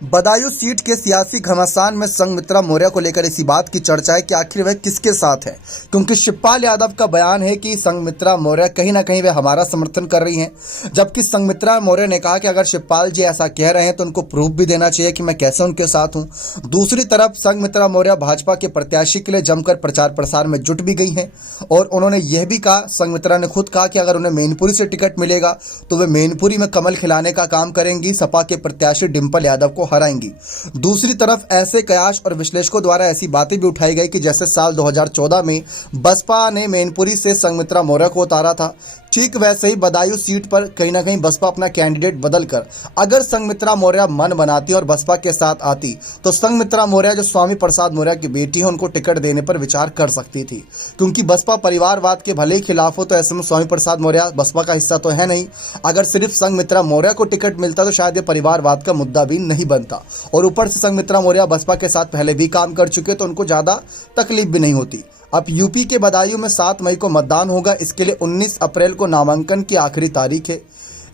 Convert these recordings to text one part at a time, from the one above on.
Badaun seat के सियासी घमासान में संघमित्रा मौर्य को लेकर इसी बात की चर्चा है कि आखिर वह किसके साथ है, क्योंकि शिवपाल यादव का बयान है कि संघमित्रा मौर्य कहीं ना कहीं वे हमारा समर्थन कर रही हैं, जबकि संघमित्रा मौर्य ने कहा कि अगर शिवपाल जी ऐसा कह रहे हैं तो उनको प्रूफ भी देना चाहिए कि मैं कैसे उनके साथ हूं। दूसरी तरफ संघमित्रा मौर्य भाजपा के प्रत्याशी के लिए जमकर प्रचार प्रसार में जुट भी गई हैं और उन्होंने यह भी कहा, संघमित्रा ने खुद कहा कि अगर उन्हें मैनपुरी से टिकट मिलेगा तो वे मैनपुरी में कमल खिलाने का काम करेंगी, सपा के प्रत्याशी डिंपल यादव को हराएंगी। दूसरी तरफ ऐसे कयास और विश्लेषकों द्वारा ऐसी बातें भी उठाई गई कि जैसे साल 2014 में बसपा ने मैनपुरी से संघमित्रा मौर्य को उतारा था, ठीक वैसे ही बदायूं सीट पर कहीं ना कहीं बसपा अपना कैंडिडेट बदलकर अगर संघमित्रा मौर्य मन बनाती और बसपा के साथ आती तो संघमित्रा मौर्य जो स्वामी प्रसाद मौर्य की बेटी है उनको टिकट देने पर विचार कर सकती थी, क्योंकि बसपा परिवारवाद के भले ही खिलाफ हो तो ऐसे में स्वामी प्रसाद मौर्य बसपा का हिस्सा तो है नहीं। अगर सिर्फ संघमित्रा मौर्य को टिकट मिलता तो शायद ये परिवारवाद का मुद्दा भी नहीं बनता, और ऊपर से संघमित्रा मौर्य बसपा के साथ पहले भी काम कर चुके तो उनको ज़्यादा तकलीफ भी नहीं होती। अब यूपी के बदायूं में 7 मई को मतदान होगा, इसके लिए 19 अप्रैल को नामांकन की आखिरी तारीख है।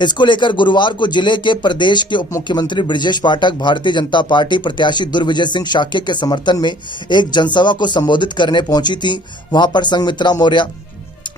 इसको लेकर गुरुवार को जिले के प्रदेश के उप मुख्यमंत्री ब्रजेश पाठक भारतीय जनता पार्टी प्रत्याशी दुर्विजय सिंह शाक्य के समर्थन में एक जनसभा को संबोधित करने पहुंची थी। वहां पर संघमित्रा मौर्य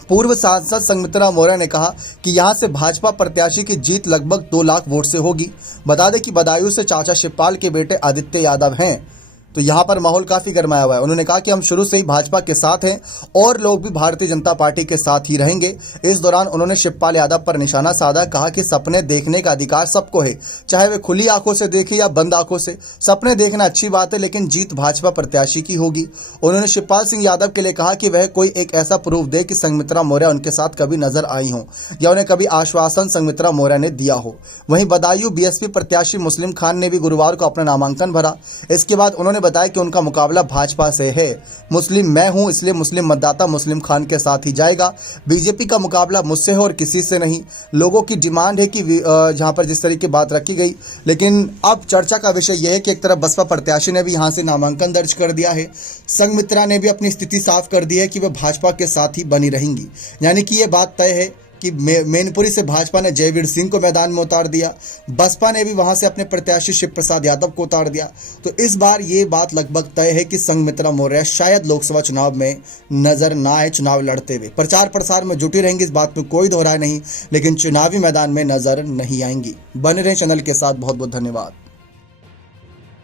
पूर्व सांसद संघमित्रा मौर्य ने कहा कि यहां से भाजपा प्रत्याशी की जीत लगभग 2 लाख वोट से होगी। बता दें कि बदायूं से चाचा शिवपाल के बेटे आदित्य यादव हैं, तो यहाँ पर माहौल काफ़ी गर्माया हुआ है। उन्होंने कहा कि हम शुरू से ही भाजपा के साथ हैं और लोग भी भारतीय जनता पार्टी के साथ ही रहेंगे। इस दौरान उन्होंने शिवपाल यादव पर निशाना साधा, कहा कि सपने देखने का अधिकार सबको है, चाहे वे खुली आंखों से देखें या बंद आंखों से। सपने देखना अच्छी बात है, लेकिन जीत भाजपा प्रत्याशी की होगी। उन्होंने शिवपाल सिंह यादव के लिए कहा कि वह कोई एक ऐसा प्रूफ दे कि संघमित्रा मौर्य उनके साथ कभी नजर आई हो या उन्हें कभी आश्वासन संघमित्रा मौर्य ने दिया हो। वहीं बदायूं बीएसपी प्रत्याशी मुस्लिम खान ने भी गुरुवार को अपना नामांकन भरा। इसके बाद उन्होंने बताया कि उनका मुकाबला भाजपा से है। मुस्लिम मैं हूं, इसलिए मुस्लिम मतदाता मुस्लिम खान के साथ ही जाएगा। बीजेपी का मुकाबला मुझसे है और किसी से नहीं। लोगों की डिमांड है कि जहां पर जिस तरीके की बात रखी गई, लेकिन अब चर्चा का विषय यह है कि एक तरफ बसपा प्रत्याशी ने भी यहां से नामांकन दर्ज कर दिया है, संघमित्रा ने भी अपनी स्थिति साफ कर दी है कि वह भाजपा के साथ ही बनी रहेंगी। यानी कि यह बात तय है कि मैनपुरी से भाजपा ने जयवीर सिंह को मैदान में उतार दिया, बसपा ने भी वहां से अपने प्रत्याशी शिव प्रसाद यादव को उतार दिया। तो इस बार ये बात लगभग तय है कि संघमित्रा मौर्य शायद लोकसभा चुनाव में नजर ना आए। चुनाव लड़ते हुए प्रचार प्रसार में जुटी रहेंगी, इस बात में कोई दोहराय नहीं, लेकिन चुनावी मैदान में नजर नहीं आएंगी। बने रहें चैनल के साथ। बहुत बहुत धन्यवाद।